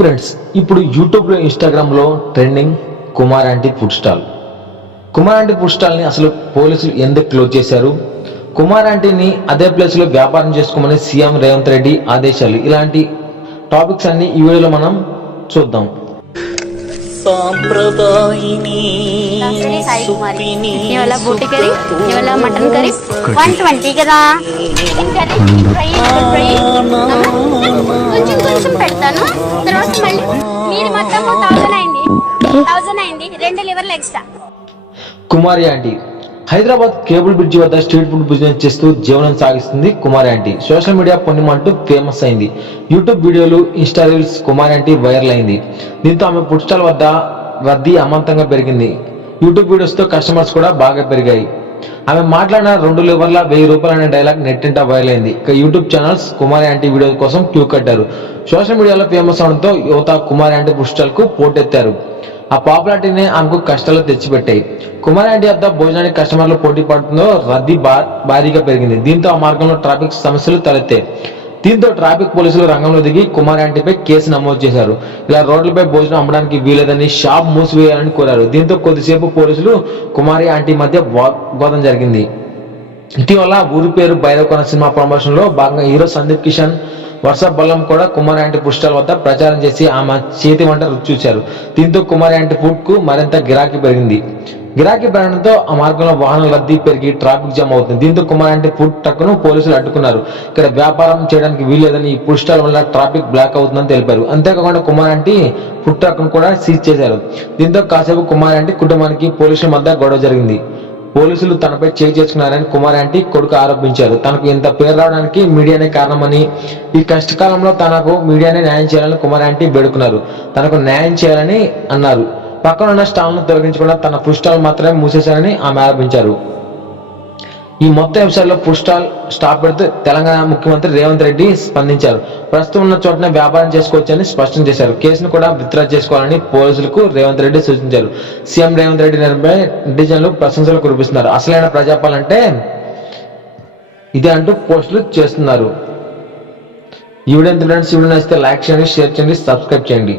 Friends, ఇప్పుడు యూట్యూబ్లో ఇన్స్టాగ్రామ్లో trending Kumar aunty food stall. Kumar aunty food స్టాల్ని అసలు పోలీసులు ఎందుకు క్లోజ్ చేశారు? కుమార్ ఆంటీని అదే ప్లేస్లో వ్యాపారం చేసుకోమని సీఎం రేవంత్ రెడ్డి ఆదేశాలు. ఇలాంటి టాపిక్స్ అన్ని ఈ వీడియోలో మనం చూద్దాం. బోటి కర్రీ, మటన్ కర్రీ 120 కదా. కొంచెం పెడతాను. తర్వాత మళ్ళీ మీరు మొత్తం 1000 అయింది. 2 లివర్లు ఎక్స్ట్రా. కుమారి ఆంటీ హైదరాబాద్ కేబుల్ బ్రిడ్జి వద్ద స్ట్రీట్ ఫుడ్ బిజినెస్ చేస్తూ జీవనం సాగిస్తుంది కుమారి ఆంటీ. సోషల్ మీడియా పుణ్యమంటూ ఫేమస్ అయింది. యూట్యూబ్ వీడియోలు, ఇన్స్టా రీల్స్ కుమారి ఆంటీ వైరల్ అయింది. దీంతో ఆమె ఫుడ్ స్టాల్ వద్ద రద్దీ అమాంతంగా పెరిగింది. యూట్యూబ్ వీడియోస్తో కస్టమర్స్ కూడా బాగా పెరిగాయి. ఆమె మాట్లాడిన 2 లివర్ల 1000 రూపాయలు అనే డైలాగ్ నెట్టింట వైరల్ అయింది. ఇక యూట్యూబ్ ఛానల్స్ కుమారి ఆంటీ వీడియో కోసం క్యూ కట్టారు. సోషల్ మీడియాలో ఫేమస్ అవడంతో యువత కుమారి ఆంటీ ఫుడ్ స్టాల్ కు పోటెత్తారు. ఆ పాపులారిటీనే ఆమెకు కష్టాలు తెచ్చిపెట్టాయి. కుమార్ ఆంటీ వద్ద భోజనానికి కస్టమర్లు పోటీ పడుతుందో రద్దీ భారీగా పెరిగింది. దీంతో ఆ మార్గంలో ట్రాఫిక్ సమస్యలు తలెత్తాయి. దీంతో ట్రాఫిక్ పోలీసులు రంగంలో దిగి కుమార్ ఆంటీపై కేసు నమోదు చేశారు. ఇలా రోడ్లపై భోజనం అమ్మడానికి వీలేదని, షాప్ మూసివేయాలని కోరారు. దీంతో కొద్దిసేపు పోలీసులు కుమారి ఆంటీ మధ్య వాగ్వాదం జరిగింది. ఇటీవల ఊరి పేరు భైరవకొండ సినిమా ప్రమోషన్ లో భాగంగా హీరో సందీప్ కిషన్ వర్ష బల్లం కూడా కుమారి ఆంటీ ఫుడ్ స్టాల్ వద్ద ప్రచారం చేసి ఆమె చేతి వంట రుచి చూశారు. దీంతో కుమారి ఆంటీ ఫుడ్ కు మరింత గిరాకీ పెరిగింది. గిరాకీ పెరగడంతో ఆ మార్గంలో వాహనాల రద్దీ పెరిగి ట్రాఫిక్ జామ్ అవుతుంది. దీంతో కుమార్ ఆంటీ ఫుడ్ ట్రక్ ను పోలీసులు అడ్డుకున్నారు. ఇక్కడ వ్యాపారం చేయడానికి వీల్లేదని, ఈ ఫుడ్ స్టాల్ వల్ల ట్రాఫిక్ బ్లాక్ అవుతుందని తెలిపారు. అంతేకాకుండా కుమార్ ఆంటీ ఫుడ్ ట్రక్ ను కూడా సీజ్ చేశారు. దీంతో కాసేపు కుమార్ ఆంటీ కుటుంబానికి పోలీసుల మధ్య గొడవ జరిగింది. పోలీసులు తనపై చేయి చేసుకున్నారని కుమార్ ఆంటీ కొడుకు ఆరోపించారు. తనకు ఇంత పేరు రావడానికి మీడియానే కారణమని, ఈ కష్టకాలంలో తనకు మీడియానే న్యాయం చేయాలని కుమార్ ఆంటీ వేడుకున్నారు. తనకు న్యాయం చేయాలని అన్నారు. పక్కనున్న స్టాల్ ను తొలగించకుండా తన ఫుడ్ స్టాల్ మాత్రమే మూసేశారని ఆమె ఆరోపించారు. ఈ మొత్తం విషయాల్లో ఫుడ్ స్టాల్ స్టాప్ పెడుతూ తెలంగాణ ముఖ్యమంత్రి రేవంత్ రెడ్డి స్పందించారు. ప్రస్తుతం ఉన్న చోటనే వ్యాపారం చేసుకోవచ్చని స్పష్టం చేశారు. కేసును కూడా విత్డ్రా చేసుకోవాలని పోలీసులకు రేవంత్ రెడ్డి సూచించారు. సీఎం రేవంత్ రెడ్డి నిర్ణయంపై నెటిజన్లు ప్రశంసలు కురిపిస్తున్నారు. అసలైన ప్రజాపాలన ఇదే అంటూ పోస్టులు చేస్తున్నారు. ఈ వీడియో ఫ్రెండ్స్, ఈ వీడియో నచ్చితే లైక్ చేయండి, షేర్ చేయండి, సబ్స్క్రైబ్ చేయండి.